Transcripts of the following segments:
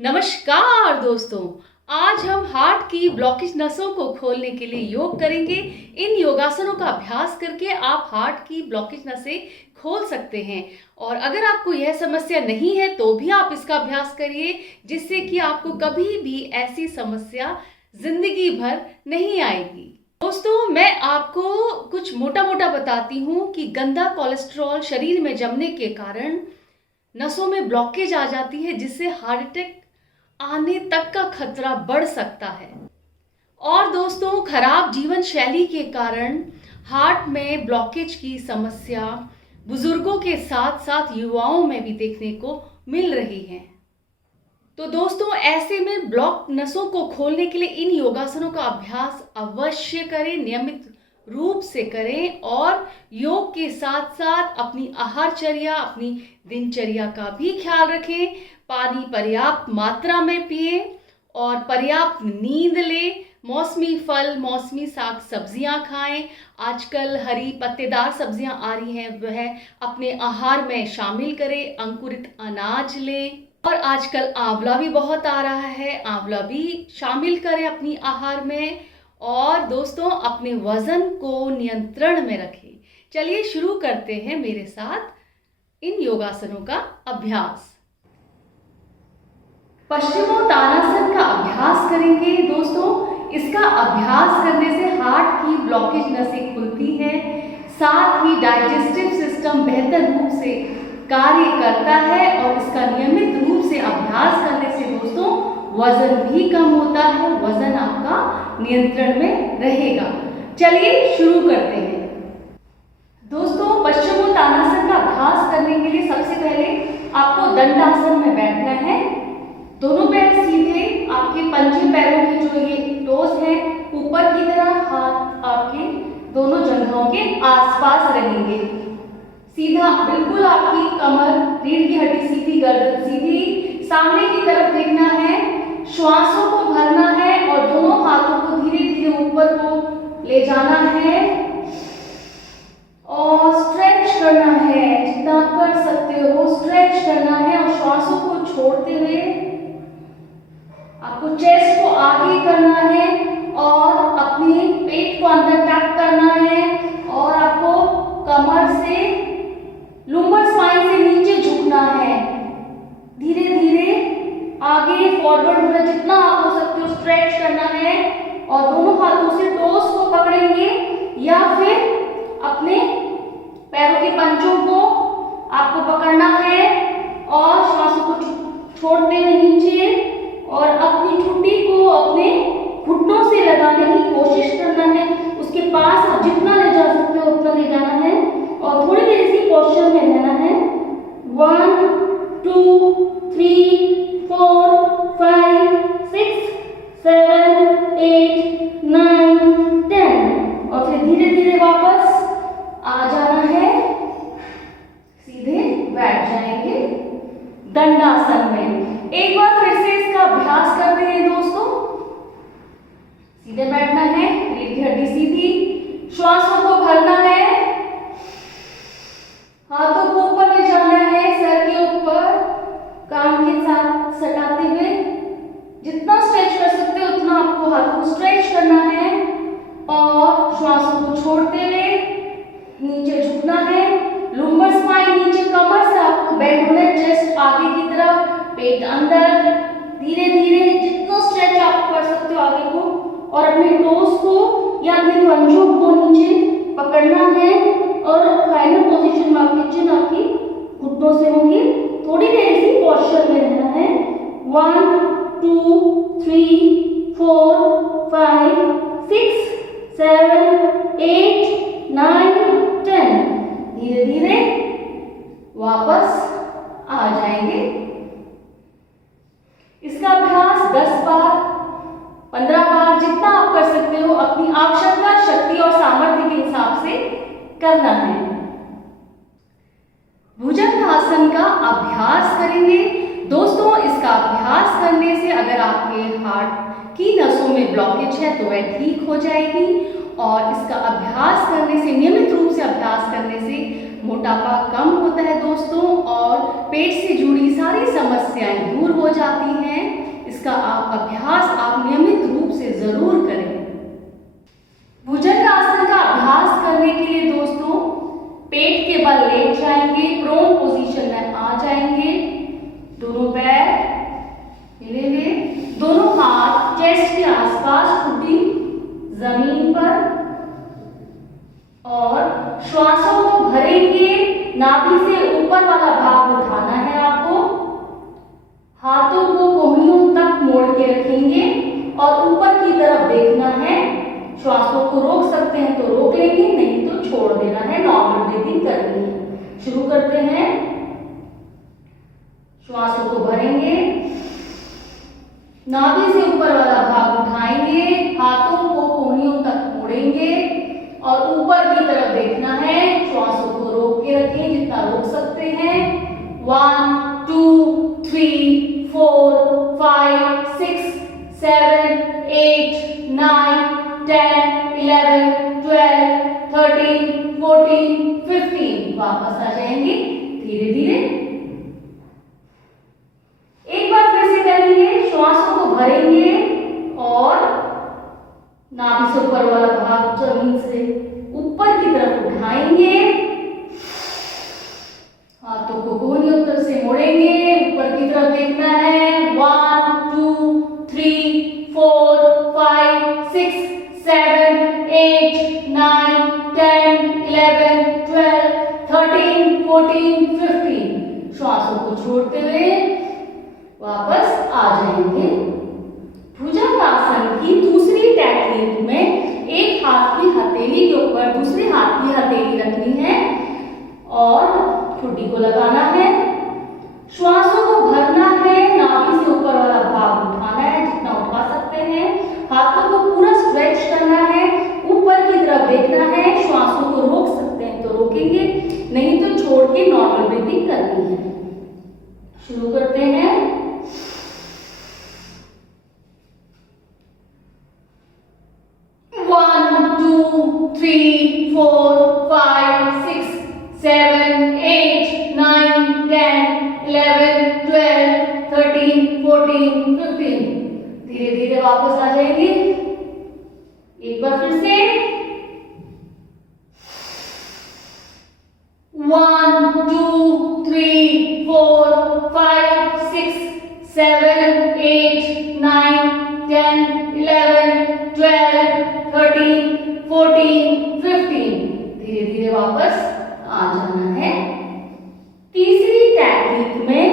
नमस्कार दोस्तों। आज हम हार्ट की ब्लॉकेज नसों को खोलने के लिए योग करेंगे। इन योगासनों का अभ्यास करके आप हार्ट की ब्लॉकेज नसें खोल सकते हैं। और अगर आपको यह समस्या नहीं है तो भी आप इसका अभ्यास करिए, जिससे कि आपको कभी भी ऐसी समस्या जिंदगी भर नहीं आएगी। दोस्तों, मैं आपको कुछ मोटा मोटा बताती हूँ कि गंदा कोलेस्ट्रॉल शरीर में जमने के कारण नसों में ब्लॉकेज आ जाती है, जिससे हार्ट अटैक आने तक का खतरा बढ़ सकता है। और दोस्तों, खराब जीवन शैली के कारण हार्ट में ब्लॉकेज की समस्या बुजुर्गों के साथ साथ युवाओं में भी देखने को मिल रही है। तो दोस्तों, ऐसे में ब्लॉक नसों को खोलने के लिए इन योगासनों का अभ्यास अवश्य करें, नियमित रूप से करें और योग के साथ साथ अपनी आहारचर्या, अपनी दिनचर्या का भी ख्याल रखें। पानी पर्याप्त मात्रा में पिए और पर्याप्त नींद लें। मौसमी फल, मौसमी साग सब्जियां खाएं। आजकल हरी पत्तेदार सब्जियां आ रही हैं, वह अपने आहार में शामिल करें। अंकुरित अनाज लें और आजकल आंवला भी बहुत आ रहा है, आंवला भी शामिल करें अपनी आहार में। और दोस्तों, अपने वजन को नियंत्रण में रखें। चलिए शुरू करते हैं मेरे साथ इन योगासनों का अभ्यास। पश्चिमोत्तानासन का अभ्यास करेंगे। दोस्तों, इसका अभ्यास करने से हार्ट की ब्लॉकेज नसें खुलती हैं, साथ ही डाइजेस्टिव सिस्टम बेहतर रूप से कार्य करता है और इसका नियमित रूप से अभ्यास करने से दोस्तों वजन भी कम होता है, वजन आपका नियंत्रण में रहेगा। चलिए शुरू करते हैं। दोस्तों, पश्चिमोत्तानासन का अभ्यास करने के लिए सबसे पहले आपको दंडासन में बैठना है। दोनों पैर सीधे, आपके पंजे पैरों की जो ये टोज है ऊपर की तरह, हाथ आपके दोनों जंघों के आसपास रहेंगे। सीधा बिल्कुल आपकी कमर, रीढ़ की हड्डी सीधी, गर्दन सीधी, सामने की तरफ देखना है। श्वासों को भरना है और दोनों हाथों को धीरे धीरे ऊपर को ले जाना है और स्ट्रेच करना है। जितना कर सकते हो स्ट्रेच करना है और श्वासों को छोड़ते हुए आपको चेस्ट को आगे करना है और अपने पेट को अंदर टक करना है और आपको कमर से लुम्बर स्पाइन से नीचे झुकना है। धीरे धीरे आगे फॉरवर्ड होना, जितना आप हो सकते हो स्ट्रेच करना है और दोनों हाथों से टोस को पकड़ेंगे या फिर अपने पैरों के पंजों को आपको पकड़ना है और श्वासों को छोड़ते हुए नीचे और अपनी ठुड्डी को अपने घुटनों से लगाने की कोशिश करना है। उसके पास आप जितना ले जा सकते हो उतना ले जाना है और थोड़ी देर इसी पोस्चर में रहना है। 1 2 3 4 5 6 7 8 9 10 और फिर धीरे धीरे वापस आ जाना है, सीधे बैठ जाएंगे दंडासन में। एक बार फिर से इसका अभ्यास करते हैं दोस्तों। सीधे बैठना है, रीढ़ की हड्डी सीधी, श्वासों को भरना है, हाथों को ऊपर ले जाना है, सर के ऊपर कान के साथ सटाते हुए। जितना स्ट्रेच कर सकते हो उतना आपको हाथों को स्ट्रेच करना है और श्वासों को छोड़ते हुए नीचे झुकना है। लुम्बर स्पाइन नीचे, कमर से आपको बेंड होना है, चेस्ट आगे की तरफ, पेट अंदर। धीरे धीरे जितना स्ट्रेच आप कर सकते हो आगे को और अपने टोस को या अपने पंजों को नीचे पकड़ना है और फाइनल पोजीशन में आपकी चिन आपकी घुटनों से होंगी। थोड़ी देर इसी पोस्चर में रहना है। 1 2 3 4 5 6 7 8 9 10 धीरे धीरे वापस आ जाएंगे। इसका अभ्यास 10 बार 15 बार जितना आप कर सकते हो अपनी आवश्यकता, शक्ति और सामर्थ्य के हिसाब से करना है। भुजंगासन का अभ्यास करेंगे। दोस्तों, इसका अभ्यास करने से अगर आपके हार्ट की नसों में ब्लॉकेज है तो वह ठीक हो जाएगी और इसका अभ्यास करने से, नियमित रूप से अभ्यास करने से मोटापा कम होता है दोस्तों, और पेट से जुड़ी सारी समस्याएं दूर हो जाती हैं। इसका अभ्यास आप नियमित रूप से जरूर करें। भुजंगासन का अभ्यास करने के लिए दोस्तों पेट के बल लेट जाएंगे, प्रोन पोजीशन में आ जाएंगे, दोनों पैर हिले हुए, दोनों हाथ चेस्ट के आसपास, ठुड्डी जमीन पर, और श्वासों को भरेंगे। नाभि से ऊपर वाला भाग उठाना है आपको, हाथों को कोहनियों तक मोड़ के रखेंगे और ऊपर की तरफ देखना है। श्वासों को रोक सकते हैं तो रोक लेंगे, नहीं तो छोड़ देना है, नॉर्मल ब्रीथिंग करनी है। शुरू करते हैं। श्वासों को भरेंगे, नाभि से ऊपर वाला भाग उठाएंगे, हाथों को कोहनियों तक मोड़ेंगे और ऊपर की तरफ देखना है। श्वासों को रोक के रखें, जितना रोक सकते हैं। 1 2 3 4 5 6 7 8 9 10 11 12 13 14 15। वापस आ जाएंगे धीरे धीरे। एक बार फिर से करेंगे। श्वासों को भरेंगे और नाभि से ऊपर वाला भाग जमीन से ऊपर की तरफ उठाएंगे, हाथों को कोहनियों तरफ से मोड़ेंगे, ऊपर की तरफ देखना है। 1 2 3 4 5 6 7 8 9 10 11 12 13 14 15। श्वासों को छोड़ते हुए वापस आ जाएंगे। भुजंगासन की दूसरी टेक्निक में एक हाथ की हथेली के ऊपर दूसरे हाथ की हथेली रखनी है और ठुड्डी को लगाना है। श्वासों को भरना है, नाभि से ऊपर वाला भाग उठाना है, जितना उठा सकते हैं। हाथों को पूरा स्ट्रेच करना है, ऊपर की तरफ देखना है। श्वासों को रोक सकते हैं तो रोकेंगे, नहीं तो छोड़ के नॉर्मल ब्रीथिंग करनी है। शुरू करते हैं। 1 2 3 4 5 6 7 8 9 10 11 12 13 14 15। धीरे धीरे वापस आ जाएंगे। एक बार फिर से। 1 2 3 4 5 6 7 8 9 10 11 12 13 14 15। धीरे धीरे वापस आ जाना है। तीसरी टेक्निक में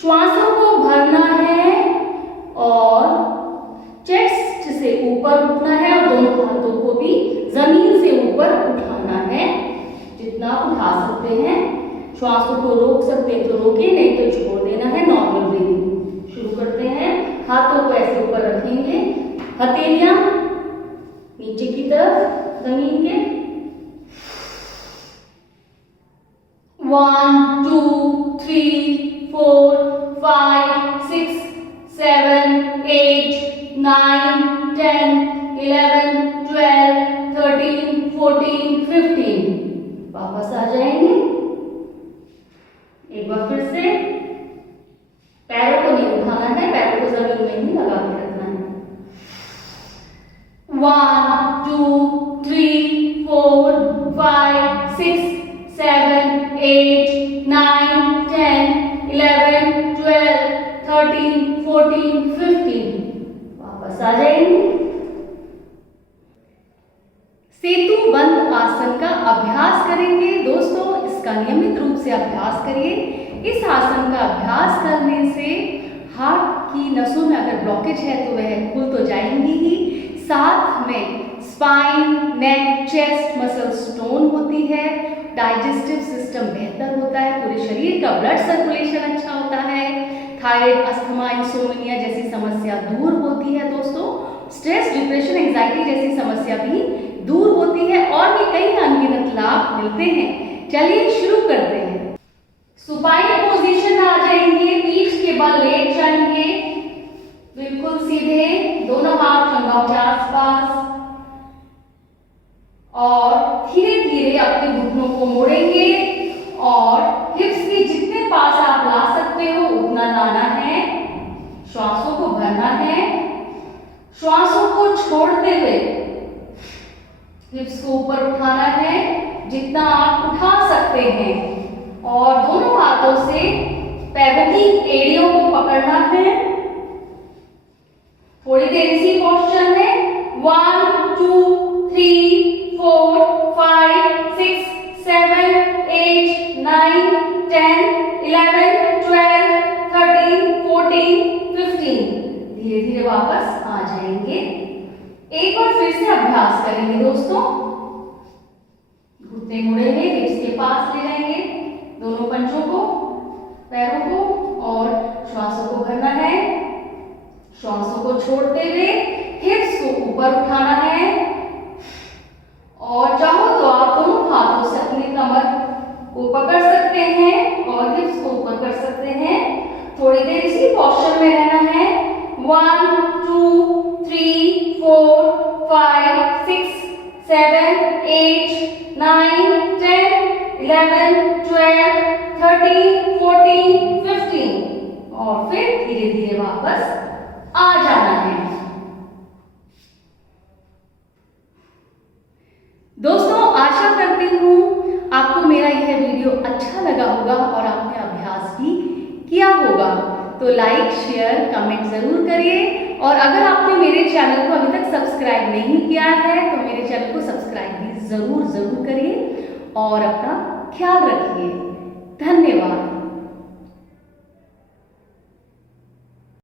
श्वासों को भरना है और चेस्ट से ऊपर उठना है और दोनों हाथों को भी जमीन से ऊपर उठाना है, जितना उठा सकते हैं। श्वासों को रोक सकते हैं तो रोके, नहीं तो छोड़ देना है, नॉर्मल ब्रीथिंग। शुरू करते हैं। हाथों को ऐसे ऊपर रखेंगे, हथेलियां नीचे की तरफ जमीन के। 1 2 3 4 5 6 7 8 9 10 11 12 13 14 15। वापस आ जाएंगे। एक बार फिर से। पैरों को नहीं उठाना है, पैरों को जमीन में ही लगा के रखना है। 1 2 3 4 5 6 7 8 9 10 11 12 13 14 15। वापस आ जाएंगे। सेतु बंद आसन का अभ्यास करेंगे दोस्तों। इसका नियमित रूप से अभ्यास करिए। इस आसन का अभ्यास करने से हार्ट की नसों में अगर ब्लॉकेज है तो वह खुल तो जाएंगी ही, साथ में स्पाइन, नेक, चेस्ट मसल्स टोन होती है, डाइजेस्टिव सिस्टम बेहतर होता है, पूरे शरीर का ब्लड सर्कुलेशन अच्छा होता है, थायराइड, अस्थमा, इंसोम्निया जैसी समस्या दूर होती है दोस्तों। स्ट्रेस, डिप्रेशन, एंजाइटी जैसी समस्या भी दूर होती है और भी कई अनगिनत लाभ मिलते हैं। चलिए शुरू करते हैं। सुपाइन पोजीशन में आ जाएंगे, पीठ के बल लेट जाएंगे, बिल्कुल सीधे, दोनों हाथ कंधाओं के आसपास, हिप्स को ऊपर उठाना है जितना आप उठा सकते हैं और दोनों हाथों से पैरों की एड़ियों को पकड़ना है। थोड़ी देर इसी पोस्चर में 1 2 3 4 5 6 7 8 9 10 11 12 13 14 15 धीरे धीरे वापस आ जाएंगे। एक बार फिर से अभ्यास करेंगे दोस्तों। घुटने मुड़े हुए हिप्स के पास ले जाएंगे दोनों पंजों को, पैरों को, और श्वासों को भरना है। श्वासों को छोड़ते हुए हिप्स को ऊपर उठाना है और चाहो तो आप दोनों हाथों से अपनी कमर को पकड़ सकते हैं और हिप्स को ऊपर कर सकते हैं। थोड़ी देर इसी पोस्चर में रहना है। 1 2 3 4 5 6 7 8 9 10 11 12 13 14 15 और फिर धीरे धीरे वापस आ जाना है। दोस्तों, आशा करती हूँ आपको मेरा यह वीडियो अच्छा लगा होगा और आपने अभ्यास भी किया होगा। तो लाइक शेयर कमेंट जरूर करिए और अगर आपने मेरे चैनल को अभी तक सब्सक्राइब नहीं किया है तो मेरे चैनल को सब्सक्राइब भी जरूर करिए और अपना ख्याल रखिए। धन्यवाद।